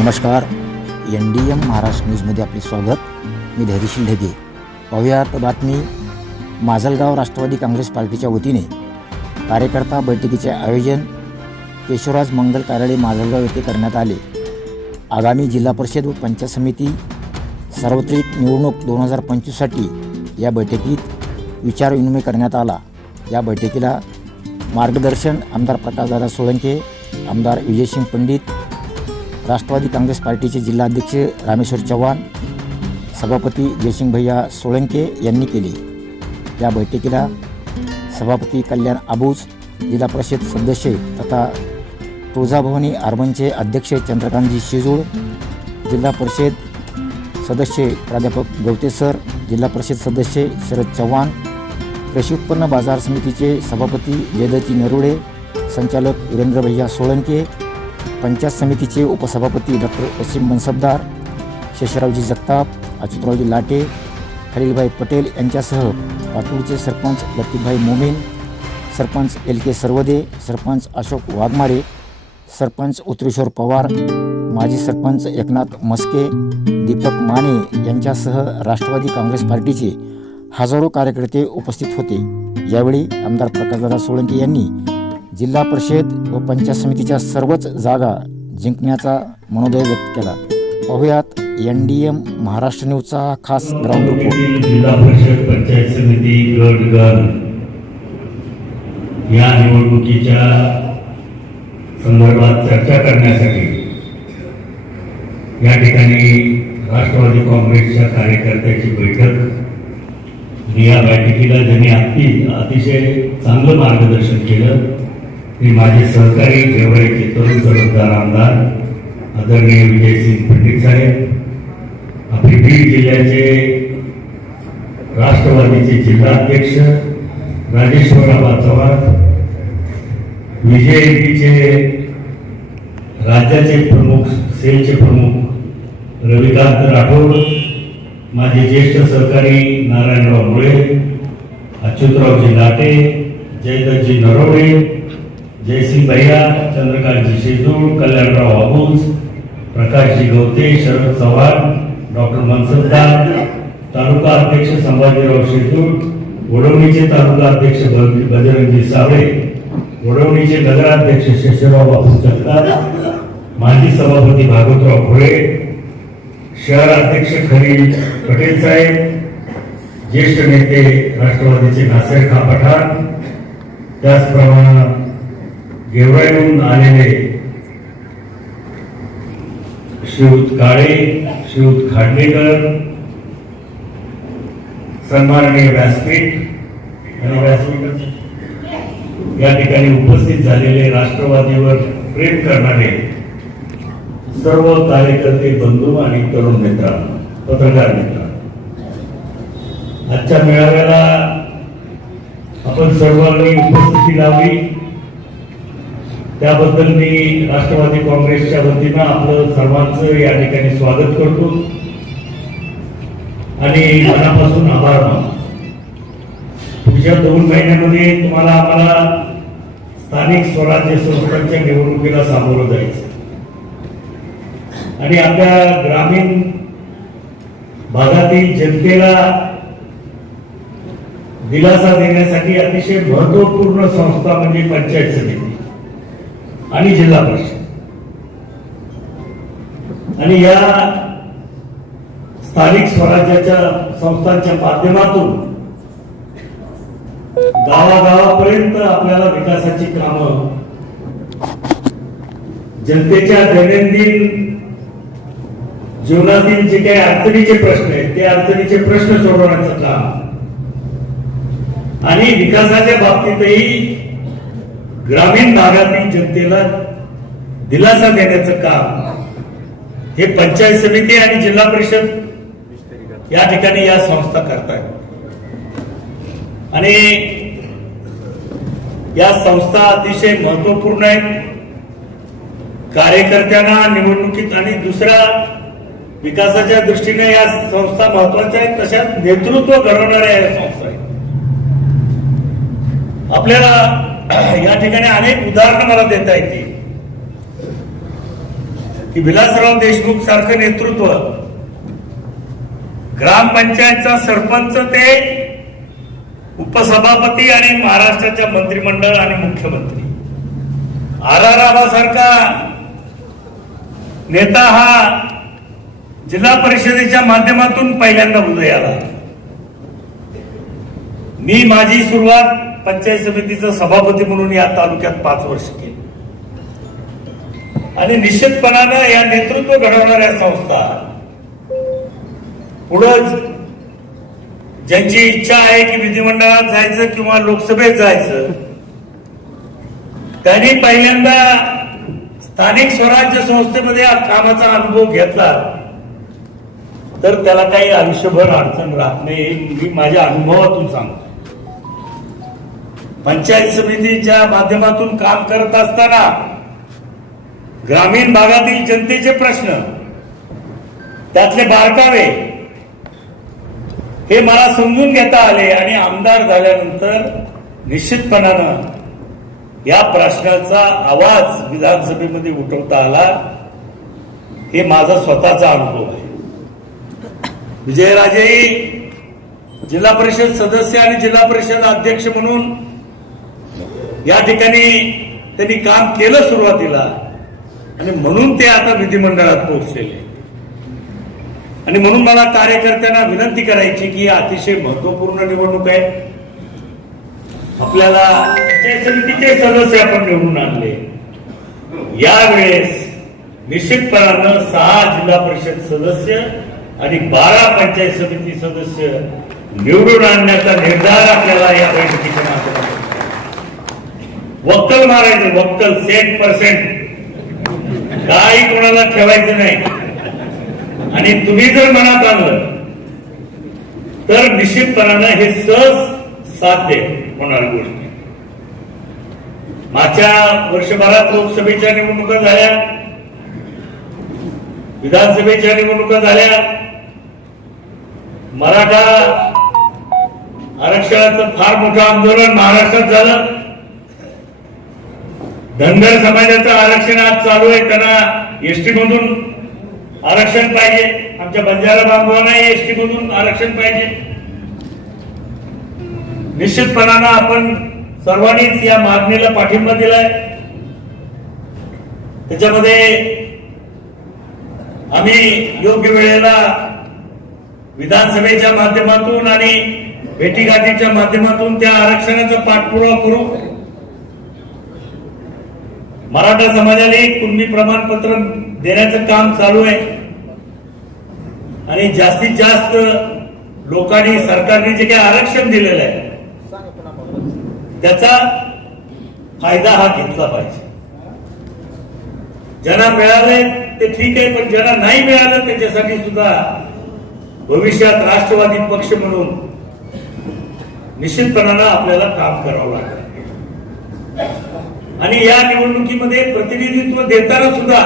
नमस्कार. N D M Maharashtra न्यूजमध्ये आपले स्वागत. मी धैर्यशील ढगे पाहुयात बातमी. माजलगाव राष्ट्रवादी काँग्रेस पार्टीच्या वतीने कार्यकर्ता बैठकीचे आयोजन केशवराज मंगल कार्यालय माजलगाव येथे करण्यात आले. आगामी जिल्हा परिषद व पंचायत समिती सार्वत्रिक निवडणूक दोन हजार पंचवीससाठी या बैठकीत विचारविनिमय करण्यात आला. या बैठकीला मार्गदर्शन आमदार प्रकाशदादा सोळंके आमदार विजयसिंग पंडित राष्ट्रवादी काँग्रेस पार्टीचे जिल्हाध्यक्ष रामेश्वर चव्हाण सभापती जयसिंग भैया सोळंके यांनी केले. या बैठकीला सभापती कल्याण आबूज जिल्हा परिषद सदस्य तथा तुळजाभवानी अर्बनचे अध्यक्ष चंद्रकांतजी शिजूळ जिल्हा परिषद सदस्य प्राध्यापक गवते सर जिल्हा परिषद सदस्य शरद चव्हाण कृषी उत्पन्न बाजार समितीचे सभापती जयदत्ती नरुडे संचालक वीरेंद्र भैया सोळंके पंचायत समितीचे उपसभापती डॉक्टर वसीम मनसबदार शेषरावजी जगताप अच्युतरावजी लाटे खलीलभाई पटेल यांच्यासह पाटूरचे सरपंच लतीफभाई मोमीन सरपंच एल के सर्वदे सरपंच अशोक वाघमारे सरपंच उत्रेश्वर पवार माजी सरपंच एकनाथ मस्के दीपक माने यांच्यासह राष्ट्रवादी काँग्रेस पार्टीचे हजारो कार्यकर्ते उपस्थित होते. यावेळी आमदार प्रकाशदादा सोळंके यांनी जिल्हा परिषद व पंचायत समितीच्या सर्वच जागा जिंकण्याचा मनोदय व्यक्त केला. पाहुयात एन डी एम महाराष्ट्र न्यूजचा खास ग्राउंड रिपोर्ट. जिल्हा परिषद पंचायत समिती गडगड या निवडणुकीच्या संदर्भात चर्चा करण्यासाठी या ठिकाणी राष्ट्रवादी काँग्रेसच्या कार्यकर्त्याची बैठक या बैठकीला ज्यांनी अति अतिशय चांगलं मार्गदर्शन केलं मी माझे सहकारी फेवरेटचे तरुण सरदार आमदार आदरणीय विजयसिंग पंडित साहेब आपले बीड जिल्ह्याचे राष्ट्रवादीचे जिल्हाध्यक्ष राजेश्वरराव चव्हाण विजयचे राज्याचे प्रमुख सेलचे प्रमुख रविकांत राठोड माझे ज्येष्ठ सहकारी नारायणराव मुळे अच्युतरावजी लाटे जयदत्तजी नरोडे जयसिंग भैया चंद्रकांतजी शेजूळ कल्याणराव अबूज प्रकाशजी गवते शरद चव्हाण डॉक्टर मनसबदार तालुका अध्यक्ष संभाजीराव शेजूळ वडवणीचे तालुका अध्यक्ष बजरंगजी सावळे वडवणीचे नगराध्यक्ष शेषराव बापू जगताप माजी सभापती भागवतराव घोळे शहर अध्यक्ष खलील पटेल साहेब ज्येष्ठ नेते राष्ट्रवादीचे नासेर खा पठाण त्याचप्रमाणे गेवळेहून आलेले श्रीयुत काळे श्रीयुत खांडेकर सन्माननीय व्यासपीठ आणि व्यासपीठ या ठिकाणी उपस्थित झालेले राष्ट्रवादीवर प्रेम करणारे सर्व कार्यकर्ते बंधू आणि तरुण मित्र पत्रकार मित्र. आजच्या मेळाव्याला आपण सर्वांनी उपस्थिती लावली. त्याबद्दल मी राष्ट्रवादी काँग्रेसच्या वतीनं आपलं सर्वांचं या ठिकाणी स्वागत करतो. आणि मनापासून आभार मानतो. पुढच्या दोन महिन्यामध्ये तुम्हाला आम्हाला स्थानिक स्वराज्य संस्थांच्या निवडणुकीला सामोरं जायचं आणि आपल्या ग्रामीण भागातील जनतेला दिलासा देण्यासाठी अतिशय महत्त्वपूर्ण संस्था म्हणजे पंचायत समिती. आणि जिल्हा परिषद. आणि या स्थानिक स्वराज्याच्या संस्थांच्या माध्यमातून गावागावापर्यंत आपल्याला विकासाची कामं जनतेच्या दैनंदिन जीवनातील जे काही अडचणीचे प्रश्न आहेत ते अडचणीचे प्रश्न सोडवण्याचं काम. आणि विकासाच्या बाबतीतही ग्रामीण भागातील जनतेला दिलासा देण्याचं काम हे पंचायत समिती आणि जिल्हा परिषद या ठिकाणी या संस्था करतायत. आणि या संस्था अतिशय महत्त्वपूर्ण आहेत. कार्यकर्त्यांना निवडणुकीत आणि दुसऱ्या विकासाच्या दृष्टीने या संस्था महत्त्वाच्या आहेत. तशाच नेतृत्व घडवणाऱ्या या संस्था आहेत. आपल्याला या ठिकाणी अनेक उदाहरणं मला देता येतील. की विलासराव देशमुख सारखं नेतृत्व. ग्रामपंचायतचा सरपंच ते उपसभापती आणि महाराष्ट्राच्या मंत्रिमंडळ आणि मुख्यमंत्री. आर आर आबासारखा नेता हा जिल्हा परिषदेच्या माध्यमातून पहिल्यांदा उदयाला मी माझी सुरुवात पंचायत समितीचा सभापती म्हणून या तालुक्यात पाच वर्ष केली. आणि निश्चितपणानं या नेतृत्व घडवणाऱ्या संस्था पुढं ज्यांची इच्छा आहे की विधिमंडळात जायचं किंवा लोकसभेत जायचं त्यांनी पहिल्यांदा स्थानिक स्वराज्य संस्थेमध्ये या कामाचा अनुभव घेतला. तर त्याला काही आयुष्यभर अडचण राहत नाही मी माझ्या अनुभवातून सांगतो. पंचायत समितीच्या माध्यमातून काम करत असताना ग्रामीण भागातील जनतेचे प्रश्न त्यातले बारकावे हे मला समजून घेता आले आणि आमदार झाल्यानंतर निश्चितपणानं या प्रश्नाचा आवाज विधानसभेमध्ये उठवता आला हे माझा स्वतःचा अनुभव आहे. विजयराजे जिल्हा परिषद सदस्य आणि जिल्हा परिषद अध्यक्ष म्हणून या ठिकाणी त्यांनी काम केलं सुरुवातीला. आणि म्हणून ते आता विधिमंडळात पोहोचलेले. आणि म्हणून मला कार्यकर्त्यांना विनंती करायची की अतिशय महत्त्वपूर्ण निवडणूक आहे. आपल्याला पंचायत समितीचे सदस्य आपण निवडून आणले. यावेळेस निश्चितपणानं सहा जिल्हा परिषद सदस्य आणि बारा पंचायत समिती सदस्य निवडून आणण्याचा निर्धार आपल्याला या बैठकीच्या वक्कल मारायचं वक्कल सेट पर्सेंट काही कोणाला ठेवायचं नाही. आणि तुम्ही जर मनात आणलं तर निश्चितपणानं हे सहज साध्य होणार गोष्ट. आहे. मागच्या वर्षभरात लोकसभेच्या निवडणुका झाल्या विधानसभेच्या निवडणुका झाल्या मराठा आरक्षणाचं फार मोठं आंदोलन महाराष्ट्रात झालं. धनगर समाजाचं आरक्षण आज चालू आहे. त्यांना एसटी मधून आरक्षण पाहिजे. आमच्या बंजारा बांधवांना एसटी मधून आरक्षण पाहिजे. निश्चितपणानं आपण सर्वांनीच या मागणीला पाठिंबा दिलाय. त्याच्यामध्ये आम्ही योग्य वेळेला विधानसभेच्या माध्यमातून आणि भेटीगाठीच्या माध्यमातून त्या आरक्षणाचा पाठपुरावा करू. मराठा समाजाने कुणबी प्रमाणपत्र देण्याचं काम चालू आहे. आणि जास्तीत जास्त लोकांनी सरकारने जे काही आरक्षण दिलेलं आहे त्याचा फायदा हा घेतला पाहिजे. ज्यांना मिळालंय ते ठीक आहे पण ज्यांना नाही मिळालं त्याच्यासाठी सुद्धा भविष्यात राष्ट्रवादी पक्ष म्हणून निश्चितपणानं आपल्याला काम करावं लागेल. आणि या निवडणुकीमध्ये प्रतिनिधित्व देताना सुद्धा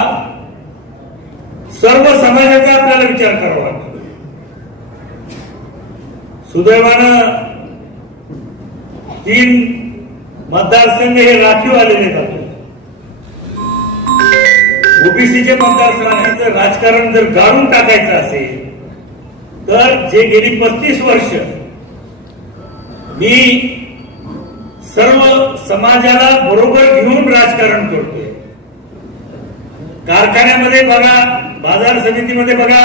सर्व समाजाचा आपल्याला विचार करावा लागतो. सुदैवानं तीन मतदारसंघ हे राखीव आलेले जातो ओबीसीचे मतदारसंघाचं राजकारण जर गाळून टाकायचं असेल तर जे गेली पस्तीस वर्ष मी सर्व समाजाला बरोबर घेऊन राजकारण करतोय. कारखान्यामध्ये बघा बाजार समितीमध्ये बघा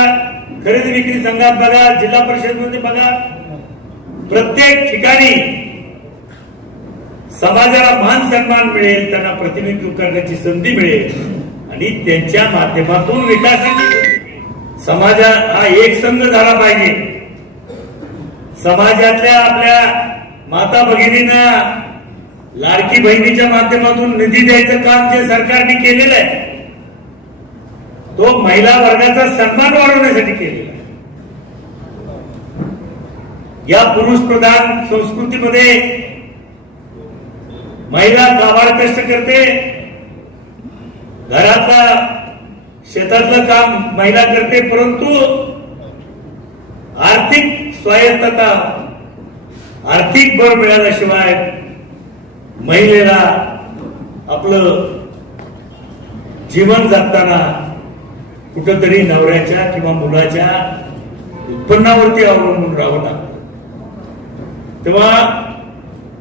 खरेदी विक्री संघात बघा जिल्हा परिषदमध्ये बघा. प्रत्येक ठिकाणी समाजाला मान सन्मान मिळेल त्यांना प्रतिनिधित्व करण्याची संधी मिळेल आणि त्यांच्या माध्यमातून विकासाची समाजा हा एक संघ झाला पाहिजे. समाजातल्या आपल्या माता भगिनींना लाडकी बहिणीच्या माध्यमातून निधी द्यायचं काम जे सरकारने केलेलं आहे तो महिला वर्गाचा सन्मान वाढवण्यासाठी केलेला आहे. या पुरुष प्रधान संस्कृतीमध्ये महिला गावाड कष्ट करते. घरातला शेतातलं काम महिला करते परंतु आर्थिक स्वायत्तता आर्थिक बळ मिळाल्याशिवाय महिलेला आपलं जीवन जगताना कुठंतरी नवऱ्याच्या किंवा मुलाच्या उत्पन्नावरती अवलंबून राहावं लागतं तेव्हा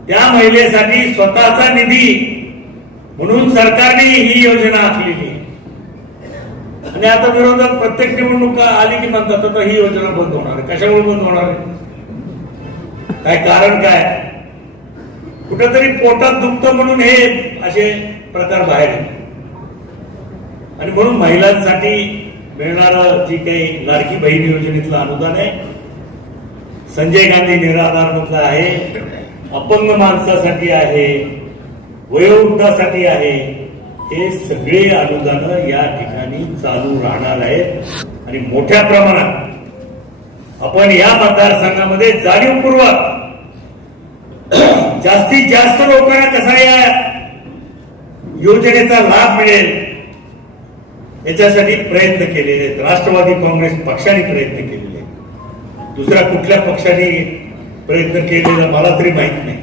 त्या महिलेसाठी स्वतःचा निधी म्हणून सरकारने ही योजना आखलेली आहे. आणि आता विरोधात प्रत्येक निवडणूक आली की म्हणतात आता ही योजना बंद होणार आहे. कशामुळे बंद होणार आहे? काय कारण काय? कुठेतरी पोटात दुखतं म्हणून हे असे प्रकार बाहेर आणि म्हणून महिलांसाठी मिळणारं जी काही लाडकी बहीण योजनेतलं अनुदान आहे संजय गांधी निराधार मधलं आहे अपंग माणसासाठी आहे वयोवृद्धासाठी आहे हे सगळे अनुदान या ठिकाणी चालू राहणार आहेत. आणि मोठ्या प्रमाणात आपण या मतदारसंघामध्ये जाणीवपूर्वक जास्तीत जास्त लोकांना कसा या योजनेचा लाभ मिळेल याच्यासाठी प्रयत्न केलेले आहेत. राष्ट्रवादी काँग्रेस पक्षाने प्रयत्न केलेले आहेत. दुसऱ्या कुठल्या पक्षाने प्रयत्न केलेला मला तरी माहीत नाही.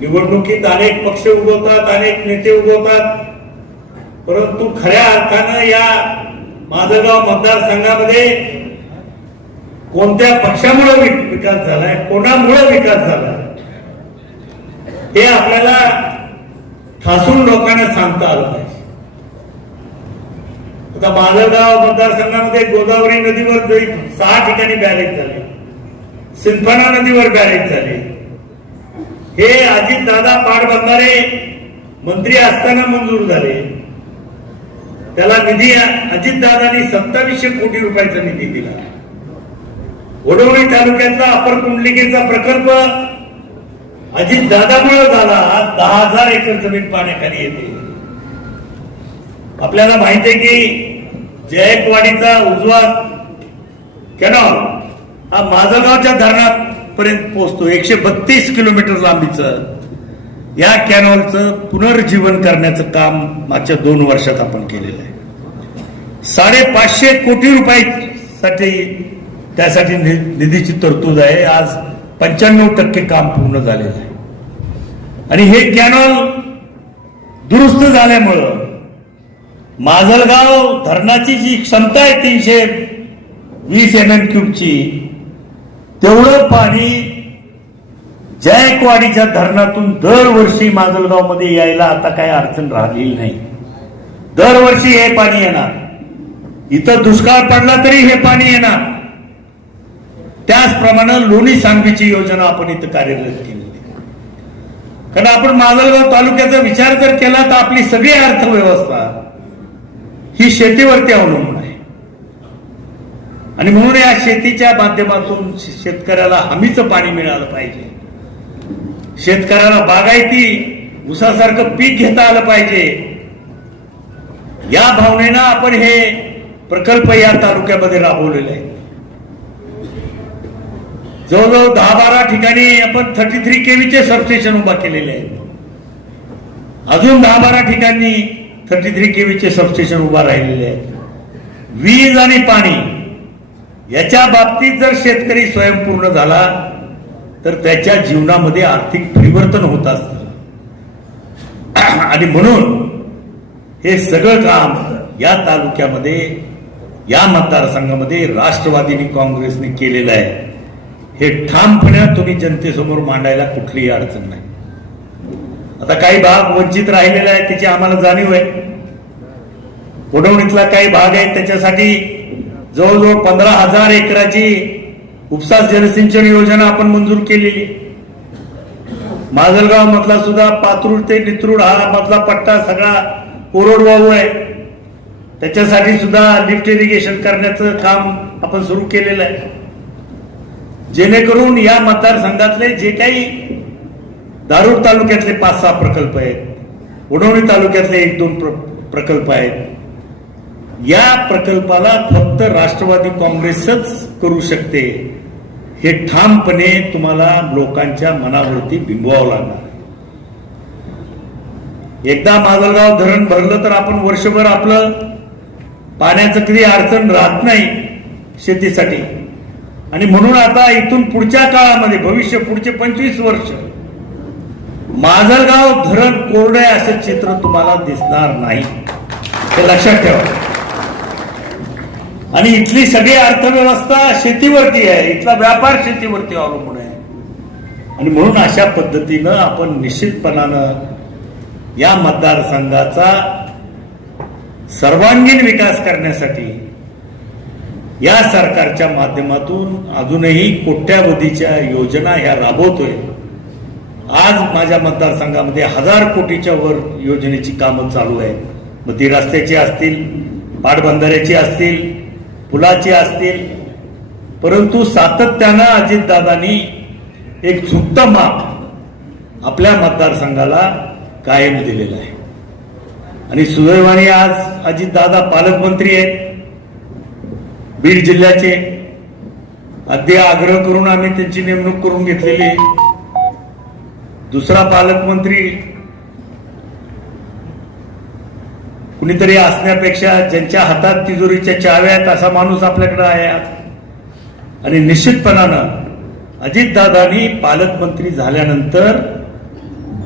निवडणुकीत अनेक पक्ष उगवतात अनेक नेते उगवतात. परंतु खऱ्या अर्थानं या माझगाव मतदारसंघामध्ये कोणत्या पक्षामुळे विकास झालाय कोणामुळे विकास झाला हे आपल्याला ठासून लोकांना सांगता आलं पाहिजे. आता माजलगाव मतदारसंघामध्ये गोदावरी नदीवर जरी सहा ठिकाणी बॅरेज झाले. सिंफना नदीवर बॅरेज झाले. हे अजित दादा पाटबंधारे मंत्री असताना मंजूर झाले. त्याला निधी अजितदादांनी सत्तावीसशे कोटी रुपयाचा निधी दिला. वडोली तालुक्यातला अपर कुंडलिकेचा प्रकल्प अजित दादामुळे झाला. आज दहा हजार एकर जमीन पाण्याखाली येते. आपल्याला माहिती आहे की जयकवाडीचा उजवा कॅनॉल हा माझगावच्या धरणात पर्यंत पोहोचतो. एकशे बत्तीस किलोमीटर लांबीचं. या कॅनॉलचं पुनर्जीवन करण्याचं काम मागच्या दोन वर्षात आपण केलेलं आहे. साडेपाचशे कोटी रुपयासाठी त्यासाठी नि- निधीची तरतूद आहे. आज पंच्याण्णव टक्के काम पूर्ण झालेलं आहे आणि हे कॅनॉल दुरुस्त झाल्यामुळं माजलगाव धरणाची जी क्षमता आहे तीनशे वीस एम एम क्यूबची तेवढं पाणी जायकवाडीच्या धरणातून दरवर्षी माजलगावमध्ये यायला आता काही अडचण राहिलेली नाही. दरवर्षी हे पाणी येणार. इथं दुष्काळ पडला तरी हे पाणी येणार. त्याचप्रमाणे लोणी सांगवीची योजना आपण इथं कार्यरत केलेली कारण आपण माजलगाव तालुक्याचा विचार जर केला तर आपली सगळी अर्थव्यवस्था ही शेतीवरती अवलंबून आहे. आणि म्हणून या शेतीच्या माध्यमातून शेतकऱ्याला हमीचं पाणी मिळालं पाहिजे. शेतकऱ्याला बागायती ऊसासारखं पीक घेता आलं पाहिजे. या भावनेनं आपण हे प्रकल्प या तालुक्यामध्ये राबवलेले आहेत. जवळजवळ दहा बारा ठिकाणी आपण थर्टी थ्री केवीचे सबस्टेशन उभा केलेले आहेत. अजून दहा बारा ठिकाणी थर्टी थ्री केवीचे सबस्टेशन उभा राहिलेले आहेत. वीज आणि पाणी याच्या बाबतीत जर शेतकरी स्वयंपूर्ण झाला तर त्याच्या जीवनामध्ये आर्थिक परिवर्तन होत असत. आणि म्हणून हे सगळं काम या तालुक्यामध्ये या मतदारसंघामध्ये राष्ट्रवादीने काँग्रेसने केलेलं आहे. हे ठामपणे तुम्ही जनतेसमोर मांडायला कुठलीही अडचण नाही. आता काही भाग वंचित राहिलेला आहे त्याची आम्हाला जाणीव आहे. वडवणीतला काही भाग आहे त्याच्यासाठी जवळजवळ पंधरा हजार एकराची उपसा जलसिंचन योजना आपण मंजूर केलेली. माजलगाव मधला सुद्धा पात्रूड ते नित्रूड हा मधला पट्टा सगळा कोरडवाहू आहे. त्याच्यासाठी सुद्धा लिफ्ट इरिगेशन करण्याचं काम आपण सुरू केलेलं आहे. जेणेकरून या मतदारसंघातले जे काही दारूर तालुक्यातले पाच सहा प्रकल्प आहेत उडवणी तालुक्यातले एक दोन प्र- प्रकल्प आहेत या प्रकल्पाला फक्त राष्ट्रवादी काँग्रेसच करू शकते. हे ठामपणे तुम्हाला लोकांच्या मनावरती बिंबवावं लागणार एकदा माजलगाव धरण भरलं तर आपण वर्षभर आपलं पाण्याचं कधी अडचण राहत नाही शेतीसाठी. आणि म्हणून आता इथून पुढच्या काळामध्ये भविष्य पुढचे पंचवीस वर्ष माजलगाव धरण कोरडे असं चित्र तुम्हाला दिसणार नाही. हे लक्षात ठेवा. आणि इथली सगळी अर्थव्यवस्था शेतीवरती आहे इथला व्यापार शेतीवरती अवलंबून आहे. आणि म्हणून अशा पद्धतीनं आपण निश्चितपणानं या मतदारसंघाचा सर्वांगीण विकास करण्यासाठी या सरकारच्या माध्यमातून अजूनही कोट्यावधीच्या योजना ह्या राबवतोय. आज माझ्या मतदारसंघामध्ये हजार कोटीच्या वर योजनेची कामं चालू आहेत. मग ती रस्त्याची असतील पाटबंधाऱ्याची असतील पुलाची असतील परंतु सातत्यानं अजितदादांनी एक झुकतं माप आपल्या मतदारसंघाला कायम दिलेलं आहे. आणि सुदैवाने आज अजितदादा पालकमंत्री आहेत. बीड जिल्ह्याचे अगदी आग्रह करून आम्ही त्यांची नेमणूक करून घेतलेली दुसरा पालकमंत्री कुणीतरी असण्यापेक्षा ज्यांच्या हातात तिजोरीच्या चाव्या आहेत असा माणूस आपल्याकडे आहे. आणि निश्चितपणानं अजितदादांनी पालकमंत्री झाल्यानंतर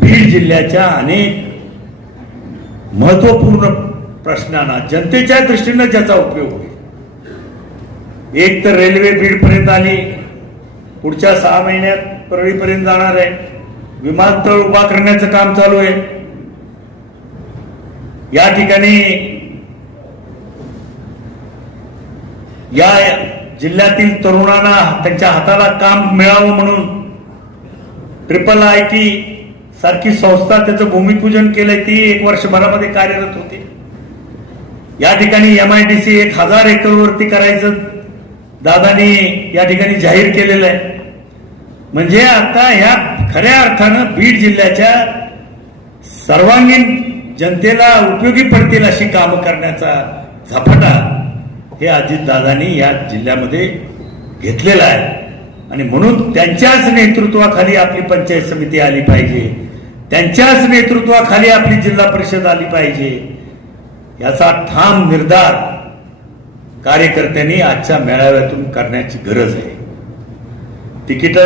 बीड जिल्ह्याच्या अनेक महत्त्वपूर्ण प्रश्नांना जनतेच्या दृष्टीनं ज्याचा उपयोग होईल एक तर रेल्वे बीडपर्यंत आली. पुढच्या सहा महिन्यात परळीपर्यंत जाणार आहे. विमानतळ उभा करण्याचं काम चालू आहे. या ठिकाणी या जिल्ह्यातील तरुणांना त्यांच्या हाताला काम मिळावं म्हणून ट्रिपल आय टी सारखी संस्था त्याचं भूमिपूजन केलंय. ती एक वर्षभरामध्ये कार्यरत होती. या ठिकाणी एम आय डी सी एक हजार एकरवरती करायचं. दादानी या ठिकाणी जाहीर केलेलं आहे. म्हणजे आता ह्या खऱ्या अर्थानं बीड जिल्ह्याच्या सर्वांगीण जनतेला उपयोगी पडतील अशी कामं करण्याचा झपाटा हे अजितदादांनी या जिल्ह्यामध्ये घेतलेला आहे. आणि म्हणून त्यांच्याच नेतृत्वाखाली आपली पंचायत समिती आली पाहिजे. त्यांच्याच नेतृत्वाखाली आपली जिल्हा परिषद आली पाहिजे. याचा ठाम निर्धार कार्यकर्त्यांनी आजच्या मेळाव्यातून करण्याची गरज आहे. तिकीट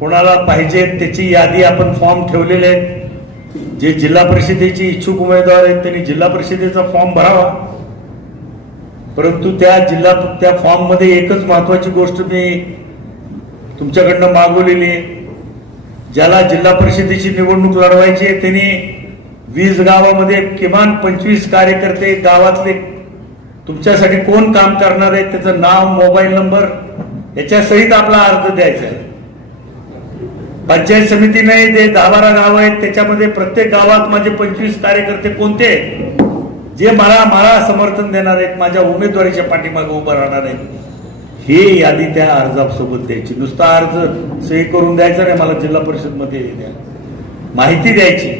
कोणाला पाहिजेत त्याची यादी आपण फॉर्म ठेवलेले आहेत. जे जिल्हा परिषदेची इच्छुक उमेदवार आहेत त्यांनी जिल्हा परिषदेचा फॉर्म भरावा. परंतु त्या जिल्हा त्या फॉर्ममध्ये एकच महत्वाची गोष्ट मी तुमच्याकडनं मागवलेली आहे. ज्याला जिल्हा परिषदेची निवडणूक लढवायची आहे त्यांनी वीस गावामध्ये किमान पंचवीस कार्यकर्ते गावातले तुमच्यासाठी कोण काम करणार आहे? त्याचं नाव मोबाईल नंबर याच्यासहित आपला अर्ज द्यायचा आहे. पंचायत समितीने जे ते दहा बारा गाव आहेत त्याच्यामध्ये प्रत्येक गावात माझे पंचवीस कार्यकर्ते कोणते आहेत? जे मला मला समर्थन देणार आहेत माझ्या उमेदवारीच्या पाठीमागे उभं राहणार आहेत ही यादी त्या अर्जासोबत द्यायची. नुसता अर्ज सही करून द्यायचा नाही मला जिल्हा परिषदमध्ये द्या माहिती द्यायची.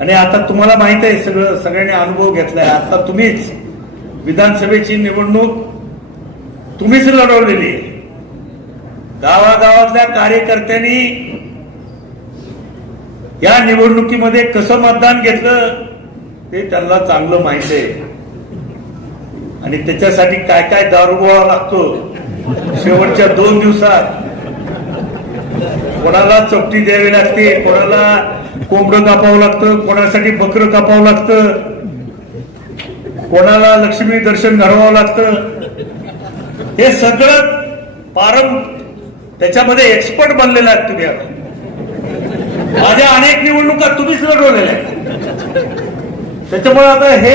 आणि आता तुम्हाला माहीत आहे सगळं सगळ्यांनी अनुभव घेतलाय. आता तुम्हीच विधानसभेची निवडणूक तुम्हीच लढवलेली आहे. गावागावातल्या कार्यकर्त्यांनी या निवडणुकीमध्ये कसं मतदान घेतलं ते त्यांना चांगलं माहीत आहे. आणि त्याच्यासाठी काय काय दारुगोळा लागतो शेवटच्या दोन दिवसात. कोणाला चपटी द्यावी लागते कोणाला कोंबडं कापावं लागतं कोणासाठी बकरं कापावं लागतं. कोणाला लक्ष्मी दर्शन घडवावं लागतं? हे सगळं पारं त्याच्यामध्ये एक्सपर्ट बनलेला आहेत तुम्ही आता. माझ्या अनेक निवडणुका तुम्हीच लढवलेल्या आहेत. त्याच्यामुळे आता हे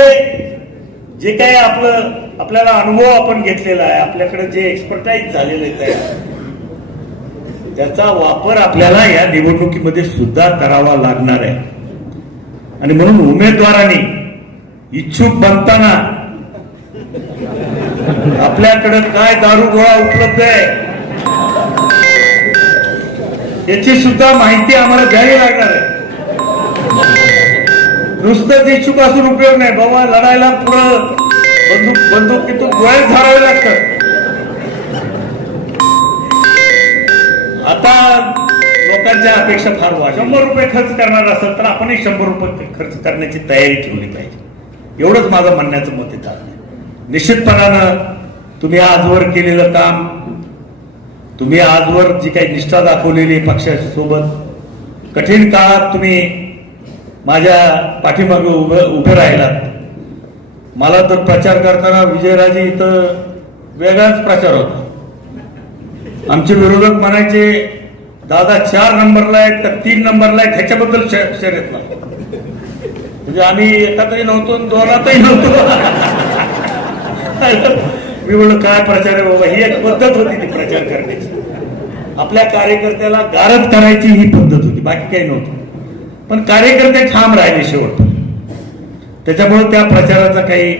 जे काही आपलं आपल्याला अनुभव आपण घेतलेला आहे आपल्याकडे जे एक्सपर्टाईज झालेले आहे त्याचा वापर आपल्याला या निवडणुकीमध्ये सुद्धा करावा लागणार आहे. आणि म्हणून उमेदवारांनी इच्छुक बनताना आपल्याकडे काय दारू गोळा उपलब्ध आहे? याची सुद्धा माहिती आम्हाला घ्यावी लागणार आहे. नुसतंच इच्छुक असून उपयोग नाही. बाबा लढायला पुढं बंदूक बंदुकीतून गोळ्यात झाडावे लागतात. आता लोकांच्या अपेक्षा फार शंभर रुपये खर्च करणार असेल तर आपणही शंभर रुपये खर्च करण्याची तयारी ठेवली पाहिजे. एवढंच माझं म्हणण्याचं मत येतं निश्चितपणानं तुम्ही आजवर केलेलं काम तुम्ही आजवर जी काही निष्ठा दाखवलेली आहे पक्षासोबत कठीण काळात तुम्ही माझ्या पाठीमागे उभं उभे राहिलात. मला तर प्रचार करताना विजयराजे इथं वेगळाच प्रचार होता. आमचे विरोधक म्हणायचे दादा चार नंबरला आहेत तर तीन नंबरला आहेत ह्याच्याबद्दल श- शर्यत म्हणजे आम्ही एका तरी नव्हतो आणि दोनातही नव्हतो. मी म्हणलं काय प्रचार आहे बाबा? ही एक पद्धत होती ती प्रचार करण्याची. आपल्या कार्यकर्त्याला गारद करायची ही पद्धत होती बाकी काही नव्हतं. पण कार्यकर्ते ठाम राहिले शेवट. त्याच्यामुळे त्या प्रचाराचा काही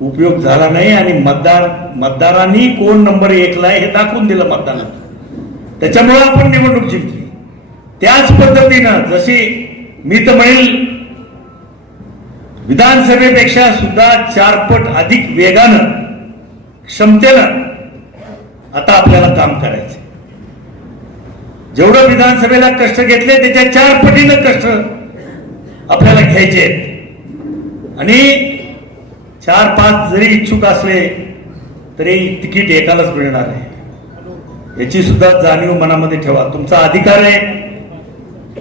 उपयोग झाला नाही आणि मतदार मतदारांनी कोण नंबर एकला आहे हे दाखवून दिलं मतदानात. त्याच्यामुळे आपण निवडणूक जिंकली. त्याच पद्धतीनं जशी मी तर म्हणेल विधानसभेपेक्षा सुद्धा चारपट अधिक वेगानं क्षमतेनं आता आपल्याला काम करायचं जेवढं विधानसभेला कष्ट घेतले त्याच्या चार पटीनं कष्ट आपल्याला घ्यायचे आहेत. आणि चार पाच जरी इच्छुक असले तरी तिकीट एकालाच मिळणार आहे याची सुद्धा जाणीव मनामध्ये ठेवा. तुमचा अधिकार आहे.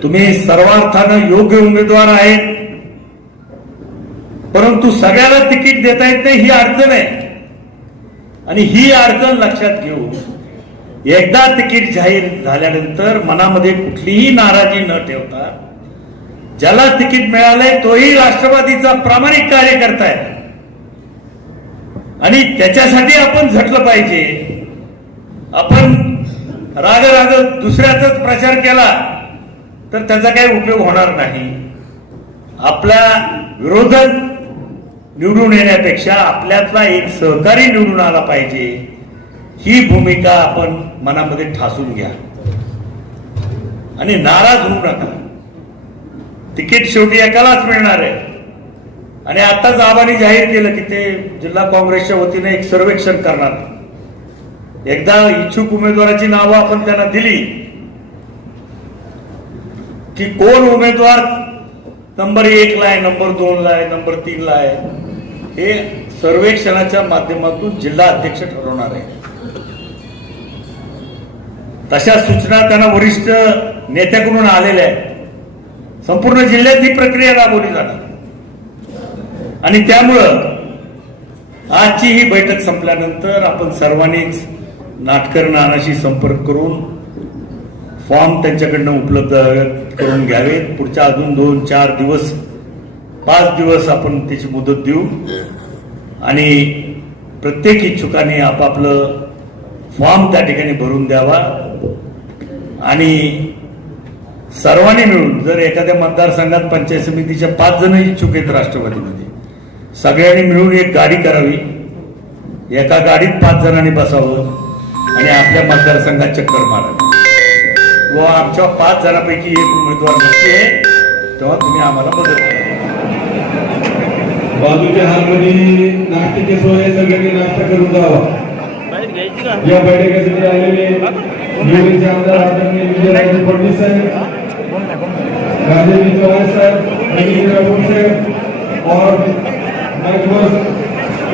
तुम्ही सर्वार्थानं योग्य उमेदवार आहेत. परंतु सगळ्याला तिकीट देता येत नाही ही अडचण आहे. आणि ही अडचण लक्षात घेऊन एकदा तिकीट जाहीर झाल्यानंतर मनामध्ये कुठलीही नाराजी न ठेवता ज्याला तिकीट मिळालंय तोही राष्ट्रवादीचा प्रामाणिक कार्यकर्ता आहे. आणि त्याच्यासाठी आपण झटलं पाहिजे. आपण राग राग दुसऱ्याचाच प्रचार केला तर त्याचा काही उपयोग होणार नाही. आपल्या विरोधक निवडून येण्यापेक्षा आपल्यातला एक सहकारी निवडून आला पाहिजे. ही भूमिका आपण मनामध्ये ठासून घ्या. आणि नाराज होऊ नका. तिकीट शेवटी एकालाच मिळणार आहे. आणि आताच आबानी जाहीर केलं की ते जिल्हा काँग्रेसच्या वतीने एक सर्वेक्षण करणार. एकदा इच्छुक उमेदवाराची नावं आपण त्यांना दिली की कोण उमेदवार नंबर एक ला आहे नंबर दोन ला आहे नंबर तीन ला आहे? हे सर्वेक्षणाच्या माध्यमातून जिल्हा अध्यक्ष ठरवणार आहे तशा सूचना त्यांना वरिष्ठ नेत्याकडून आलेल्या आहेत. संपूर्ण जिल्ह्यात ही प्रक्रिया राबवली जाणार. आणि त्यामुळं आजची ही बैठक संपल्यानंतर आपण सर्वांनीच नाटकर नानाशी संपर्क करून फॉर्म त्यांच्याकडनं उपलब्ध करून घ्यावेत. पुढच्या अजून दोन चार दिवस पाच दिवस आपण त्याची मुदत देऊ. आणि प्रत्येक इच्छुकाने आपापलं फॉर्म त्या ठिकाणी भरून द्यावा. आणि सर्वांनी मिळून जर एखाद्या मतदारसंघात पंचायत समितीच्या पाच जण इच्छुक आहेत राष्ट्रवादीमध्ये सगळ्यांनी मिळून एक गाडी करावी. एका गाडीत पाच जणांनी बसावं आणि आपल्या मतदारसंघात चक्कर मारावी. व आमच्या पाच जणांपैकी एक उमेदवार नक्की आहे तेव्हा तुम्ही आम्हाला मदत करा. बाजूच्या हालमध्ये नाश्त्याची सोय सगळ्यांनी नाश्ता करून जावा. या बैठकीसाठी आलेले निवडणुकीचे आमदार आदरणीय विजयराजे फडणवीस साहेब राजेंद्र चव्हाण साहेब रवींद्र साहेब और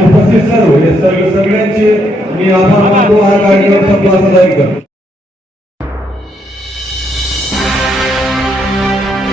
उपस्थित सर्व हे सर्व सगळ्यांचे मी आभार मानतो. हा कार्यक्रम संपला असा जाहीर करतो